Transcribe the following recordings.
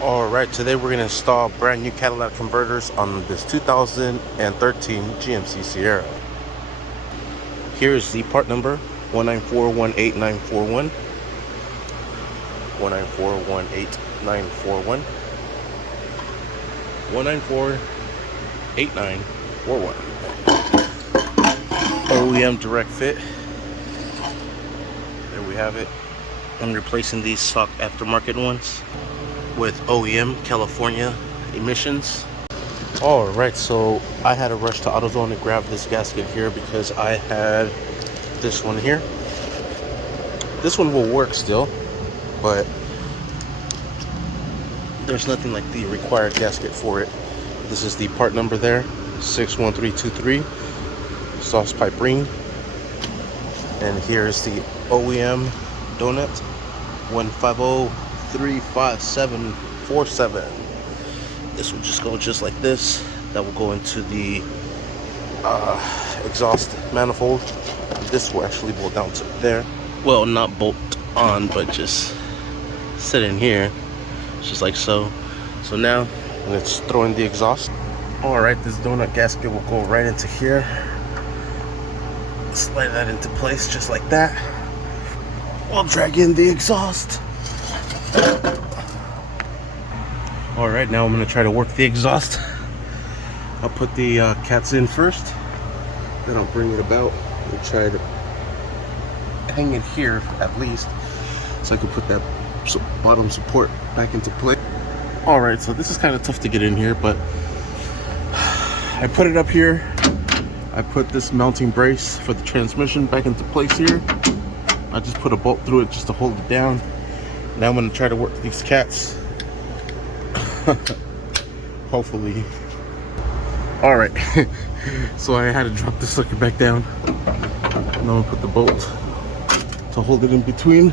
Alright, today we're going to install brand new Cadillac converters on this 2013 GMC Sierra. Here is the part number 194189141. 194189141. 1948941. OEM direct fit. There we have it. I'm replacing these stock aftermarket ones with OEM California emissions. Alright, so I had to rush to AutoZone and grab this gasket here because I had this one here. This one will work still, but there's nothing like the required gasket for it. This is the part number there, 61323, exhaust pipe ring. And here's the OEM donut, 150-35747. This will just go just like this. That will go into the exhaust manifold. This will actually bolt down to there. Well, not bolt on, but just sit in here, just like so. So now let's throw in the exhaust. All right, this donut gasket will go right into here. Slide that into place just like that. I'll drag in the exhaust. Alright, now I'm going to try to work the exhaust. I'll put the cats in first, then I'll bring it about and try to hang it here at least so I can put that bottom support back into place. Alright, so this is kind of tough to get in here, but I put it up here. I put this mounting brace for the transmission back into place here. I just put a bolt through it just to hold it down. Now I'm going to try to work these cats. Hopefully. Alright, so I had to drop the sucker back down. And I'm going to put the bolt to hold it in between.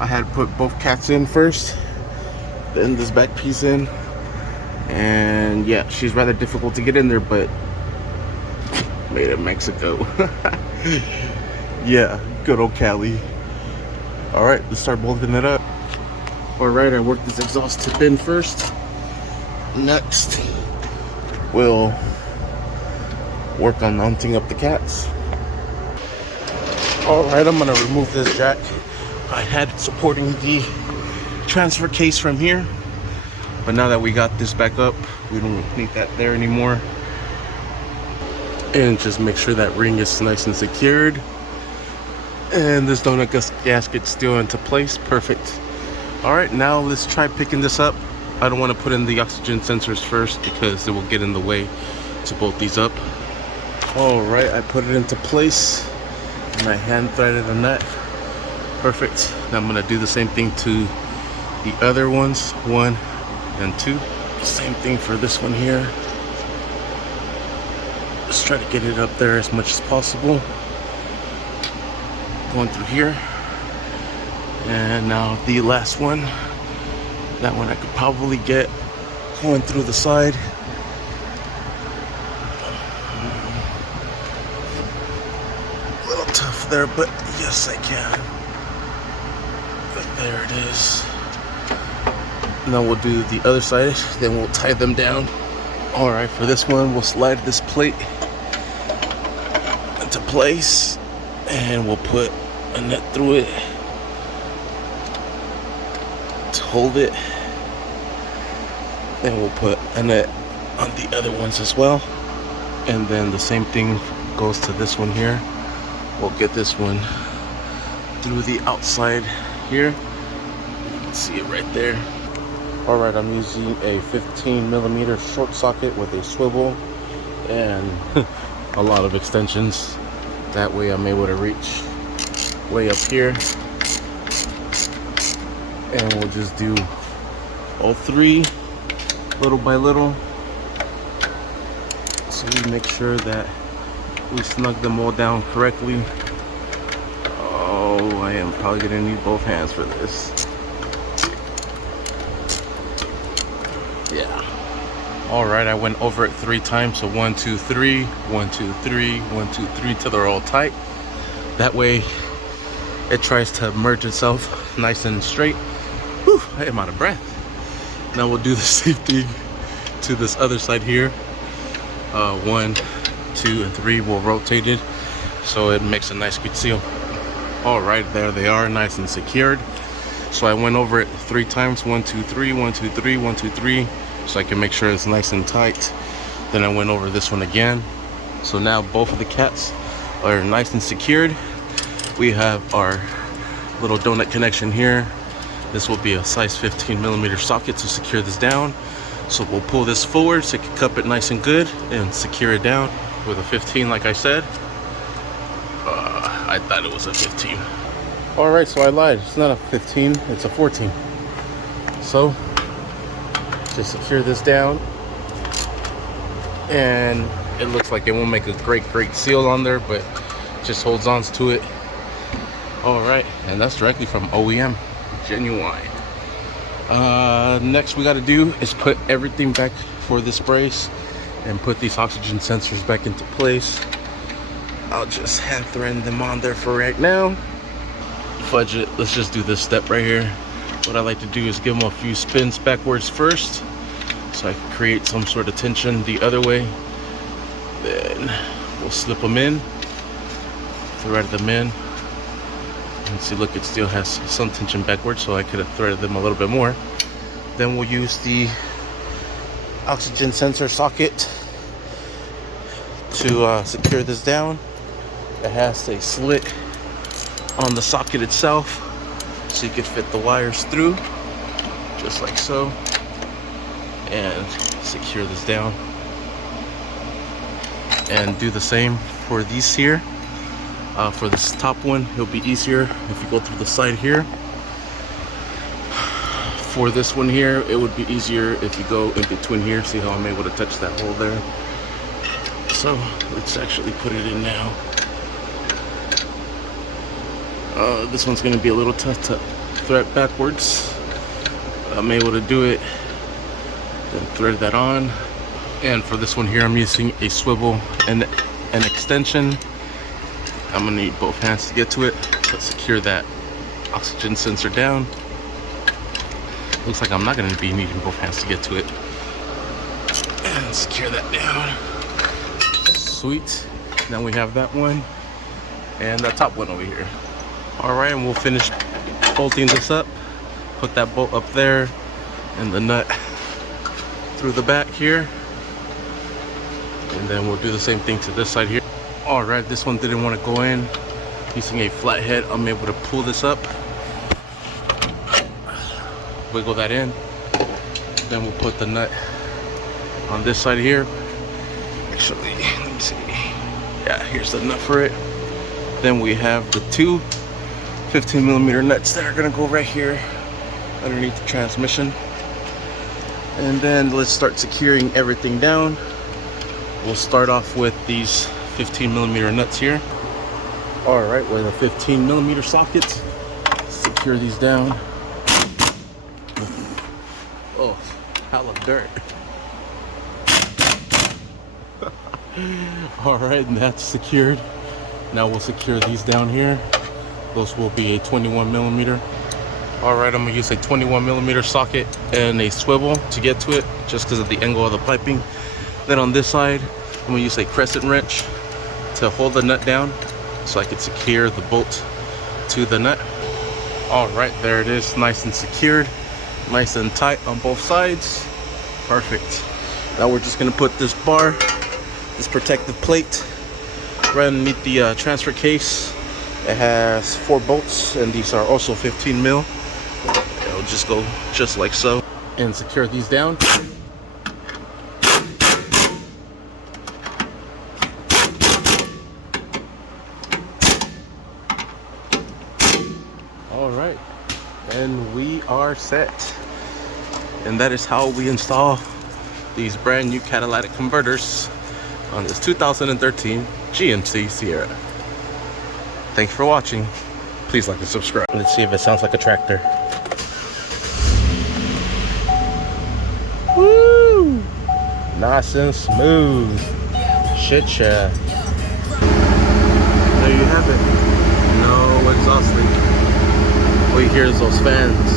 I had to put both cats in first, then this back piece in. And yeah, she's rather difficult to get in there, but made in Mexico. Yeah, good old Cali. Alright, let's start bolting it up. Alright, I worked this exhaust tip in first. Next, we'll work on mounting up the cats. Alright, I'm going to remove this jack. I had it supporting the transfer case from here. But now that we got this back up, we don't need that there anymore. And just make sure that ring is nice and secured. And this donut gasket's still into place. Perfect. Alright, now let's try picking this up. I don't want to put in the oxygen sensors first because it will get in the way to bolt these up. Alright, I put it into place. And I hand threaded a nut. Perfect. Now I'm going to do the same thing to the other ones, 1 and 2. Same thing for this one here. Let's try to get it up there as much as possible. Going through here. And now the last one. That one I could probably get going through the side. A little tough there, but yes I can. But there it is. Now we'll do the other side, then we'll tie them down. Alright, for this one we'll slide this plate into place and we'll put a net through it to hold it. Then we'll put a net on the other ones as well. And then the same thing goes to this one here. We'll get this one through the outside here. You can see it right there. Alright, I'm using a 15mm short socket with a swivel and a lot of extensions. That way I'm able to reach way up here. And we'll just do all 3 little by little. So we make sure that we snug them all down correctly. Oh, I am probably gonna need both hands for this. Yeah. Alright, I went over it 3 times. So 1, 2, 3, 1, 2, 3, 1, 2, 3 till they're all tight. That way it tries to merge itself nice and straight. Whew, I am out of breath. Now we'll do the same thing to this other side here. 1, 2, and 3 will rotate it so it makes a nice good seal. All right, there they are, nice and secured. So I went over it 3 times, 1, 2, 3, 1, 2, 3, 1, 2, 3, so I can make sure it's nice and tight. Then I went over this one again. So now both of the cats are nice and secured. We have our little donut connection here. This will be a size 15mm socket to secure this down. So we'll pull this forward so it can cup it nice and good and secure it down with a 15, like I said. I thought it was a 15. All right, so I lied. It's not a 15, it's a 14. So to secure this down, and it looks like it won't make a great seal on there, but just holds on to it. All right, and that's directly from OEM, genuine. Next we got to do is put everything back for this brace and put these oxygen sensors back into place. I'll just hand thread them on there for right now. Fudge it, let's just do this step right here. What I like to do is give them a few spins backwards first so I can create some sort of tension the other way. Then we'll slip them in, thread them in. And see, look, it still has some tension backwards, so I could have threaded them a little bit more. Then we'll use the oxygen sensor socket to secure this down. It has a slit on the socket itself, so you can fit the wires through, just like so, and secure this down. And do the same for these here. For this top one, it'll be easier if you go through the side here. For this one here, it would be easier if you go in between here. See how I'm able to touch that hole there? So let's actually put it in now. This one's gonna be a little tough to thread backwards. I'm able to do it, then thread that on. And for this one here, I'm using a swivel and an extension. I'm gonna need both hands to get to it to secure that oxygen sensor down. Looks like I'm not gonna be needing both hands to get to it. And secure that down. Sweet. Now we have that one and that top one over here. All right, and we'll finish bolting this up. Put that bolt up there and the nut through the back here. And then we'll do the same thing to this side here. All right, this one didn't want to go in. Using a flat head, I'm able to pull this up, wiggle that in. Then we'll put the nut on this side here. Actually, let me see. Yeah, here's the nut for it. Then we have the two 15mm nuts that are gonna go right here underneath the transmission. And then let's start securing everything down. We'll start off with these 15mm nuts here. All right, with a 15mm socket, secure these down. Oh, hella dirt. All right, and that's secured. Now we'll secure these down here. Those will be a 21mm. All right, I'm gonna use a 21mm socket and a swivel to get to it, just because of the angle of the piping. Then on this side, I'm gonna use a crescent wrench to hold the nut down so I can secure the bolt to the nut. All right, there it is, nice and secured, nice and tight on both sides. Perfect. Now we're just gonna put this bar, this protective plate, right underneath the transfer case. It has 4 bolts, and these are also 15mm. It'll just go just like so, and secure these down. All right, and we are set. And that is how we install these brand new catalytic converters on this 2013 GMC Sierra. Thanks for watching. Please like and subscribe. Let's see if it sounds like a tractor. Woo! Nice and smooth. Shit, yeah. There you have it. No exhaust leak. All you hear is those fans.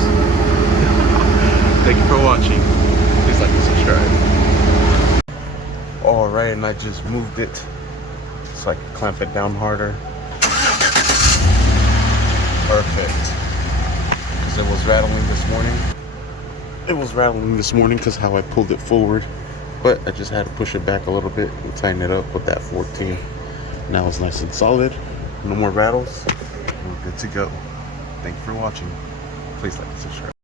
Thank you for watching. Please like and subscribe. Alright, and I just moved it so I can clamp it down harder. Perfect. Because it was rattling this morning. It was rattling this morning because how I pulled it forward. But I just had to push it back a little bit and tighten it up with that 14. Now it's nice and solid. No more rattles. We're good to go. Thank you for watching. Please like and subscribe.